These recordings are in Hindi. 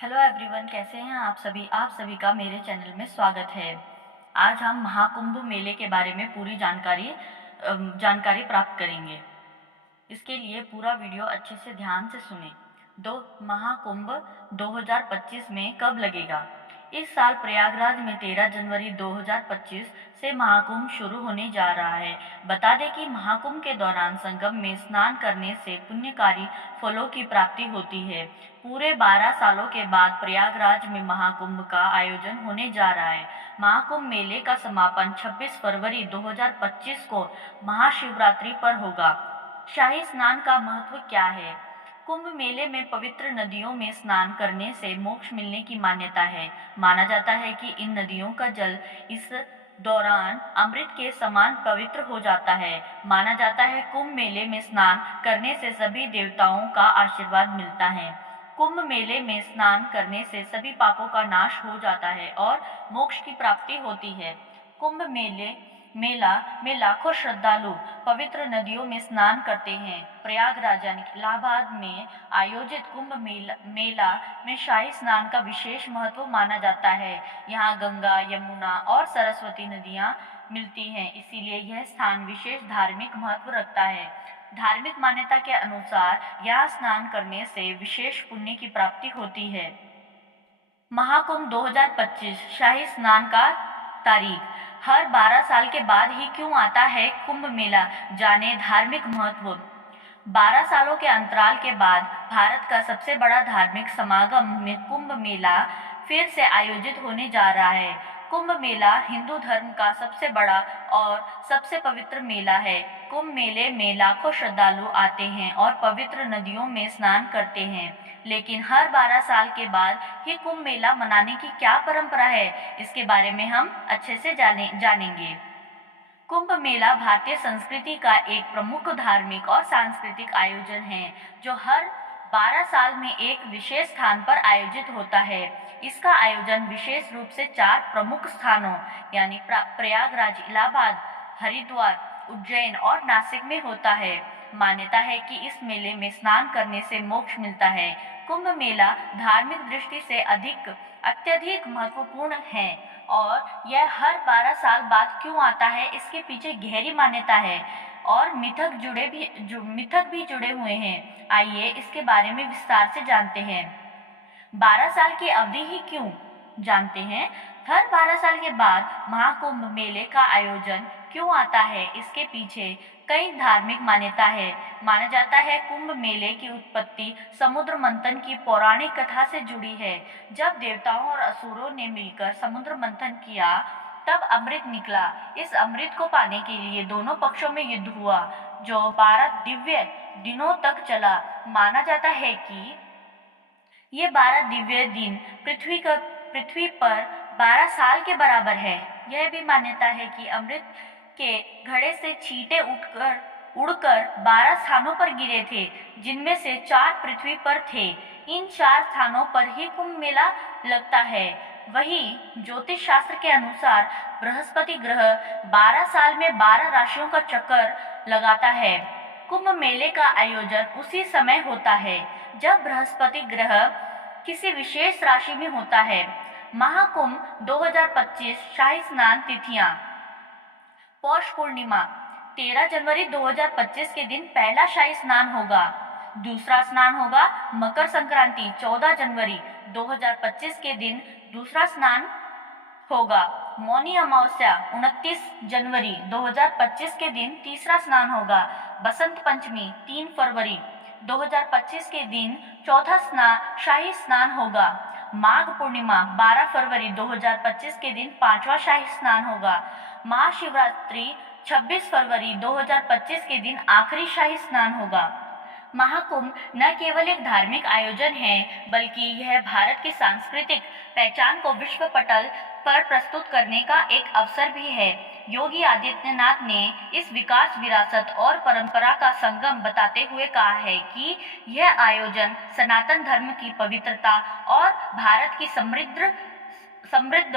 हेलो एवरीवन, कैसे हैं आप सभी का मेरे चैनल में स्वागत है। आज हम महाकुंभ मेले के बारे में पूरी जानकारी प्राप्त करेंगे। इसके लिए पूरा वीडियो अच्छे से ध्यान से सुने। दो महाकुंभ 2025 में कब लगेगा? इस साल प्रयागराज में 13 जनवरी 2025 से महाकुंभ शुरू होने जा रहा है। बता दें कि महाकुंभ के दौरान संगम में स्नान करने से पुण्यकारी फलों की प्राप्ति होती है। पूरे 12 सालों के बाद प्रयागराज में महाकुंभ का आयोजन होने जा रहा है। महाकुंभ मेले का समापन 26 फरवरी 2025 को महाशिवरात्रि पर होगा। शाही स्नान का महत्व क्या है? कुंभ मेले में पवित्र नदियों में स्नान करने से मोक्ष मिलने की मान्यता है। माना जाता है कि इन नदियों का जल इस दौरान अमृत के समान पवित्र हो जाता है। माना जाता है कुंभ मेले में स्नान करने से सभी देवताओं का आशीर्वाद मिलता है। कुंभ मेले में स्नान करने से सभी पापों का नाश हो जाता है और मोक्ष की प्राप्ति होती है। कुंभ मेला में लाखों श्रद्धालु पवित्र नदियों में स्नान करते हैं। प्रयागराज यानी इलाहाबाद में आयोजित कुंभ मेला में शाही स्नान का विशेष महत्व माना जाता है। यहाँ गंगा, यमुना और सरस्वती नदियाँ मिलती हैं, इसीलिए यह स्थान विशेष धार्मिक महत्व रखता है। धार्मिक मान्यता के अनुसार यहाँ स्नान करने से विशेष पुण्य की प्राप्ति होती है। महाकुंभ 2025 शाही स्नान का तारीख। हर 12 साल के बाद ही क्यों आता है कुंभ मेला? जाने धार्मिक महत्व। 12 सालों के अंतराल के बाद भारत का सबसे बड़ा धार्मिक समागम में कुंभ मेला फिर से आयोजित होने जा रहा है। कुंभ मेला हिंदू धर्म का सबसे बड़ा और सबसे पवित्र मेला है। कुंभ मेले में लाखों श्रद्धालु आते हैं और पवित्र नदियों में स्नान करते हैं। लेकिन हर 12 साल के बाद ही कुंभ मेला मनाने की क्या परंपरा है, इसके बारे में हम अच्छे से जानेंगे। कुंभ मेला भारतीय संस्कृति का एक प्रमुख धार्मिक और सांस्कृतिक आयोजन है जो हर 12 साल में एक विशेष स्थान पर आयोजित होता है। इसका आयोजन विशेष रूप से 4 प्रमुख स्थानों यानी प्रयागराज, इलाहाबाद, हरिद्वार, उज्जैन और नासिक में होता है। मान्यता है कि इस मेले में स्नान करने से मोक्ष मिलता है। कुंभ मेला धार्मिक दृष्टि से अत्यधिक महत्वपूर्ण है और यह हर 12 साल बाद क्यों आता है, इसके पीछे गहरी मान्यता है और मिथक भी जुड़े हुए हैं। आइए इसके बारे में विस्तार से जानते हैं। 12 साल की अवधि ही क्यों? जानते हैं। हर 12 साल के बाद महाकुंभ मेले का आयोजन क्यों आता है, इसके पीछे कई धार्मिक मान्यता है। माना जाता है कुंभ मेले की उत्पत्ति समुद्र मंथन की पौराणिक कथा से जुड़ी है। जब देवताओं और असुरों ने मिलकर समुद्र मंथन किया तब अमृत निकला। इस अमृत को पाने के लिए दोनों पक्षों में युद्ध हुआ जो 12 दिव्य दिनों तक चला। माना जाता है कि ये 12 दिव्य दिन पृथ्वी पर 12 साल के बराबर है। यह भी मान्यता है कि अमृत के घड़े से छींटे उड़कर 12 स्थानों पर गिरे थे, जिनमें से 4 पृथ्वी पर थे। इन 4 स्थानों पर ही कुंभ मेला लगता है। वहीं ज्योतिष शास्त्र के अनुसार बृहस्पति ग्रह 12 साल में 12 राशियों का चक्कर लगाता है। कुंभ मेले का आयोजन उसी समय होता है जब बृहस्पति ग्रह किसी विशेष राशि में होता है। महाकुंभ 2025 शाही स्नान तिथियां। पौष पूर्णिमा 13 जनवरी 2025 के दिन पहला शाही स्नान होगा। दूसरा स्नान होगा मकर संक्रांति 14 जनवरी 2025 के दिन दूसरा स्नान होगा। मौनी अमावस्या 29 जनवरी 2025 के दिन तीसरा स्नान होगा। बसंत पंचमी 3 फरवरी 2025 के दिन चौथा शाही स्नान होगा। माघ पूर्णिमा 12 फरवरी 2025 के दिन 5वां शाही स्नान होगा। महाशिवरात्रि 26 फरवरी 2025 के दिन आखिरी शाही स्नान होगा। महाकुंभ न केवल एक धार्मिक आयोजन है बल्कि यह भारत की सांस्कृतिक पहचान को विश्व पटल पर प्रस्तुत करने का एक अवसर भी है। योगी आदित्यनाथ ने इस विकास, विरासत और परंपरा का संगम बताते हुए कहा है कि यह आयोजन सनातन धर्म की पवित्रता और भारत की समृद्ध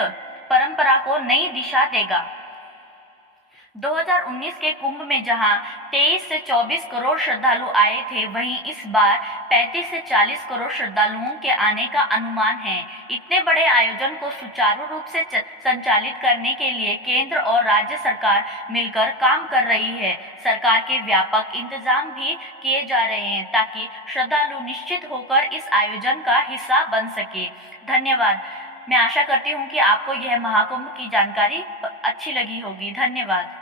परंपरा को नई दिशा देगा। 2019 के कुंभ में जहां 23 से 24 करोड़ श्रद्धालु आए थे, वहीं इस बार 35 से 40 करोड़ श्रद्धालुओं के आने का अनुमान है। इतने बड़े आयोजन को सुचारू रूप से संचालित करने के लिए केंद्र और राज्य सरकार मिलकर काम कर रही है। सरकार के व्यापक इंतजाम भी किए जा रहे हैं ताकि श्रद्धालु निश्चित होकर इस आयोजन का हिस्सा बन सके। धन्यवाद। मैं आशा करती हूँ कि आपको यह महाकुंभ की जानकारी अच्छी लगी होगी। धन्यवाद।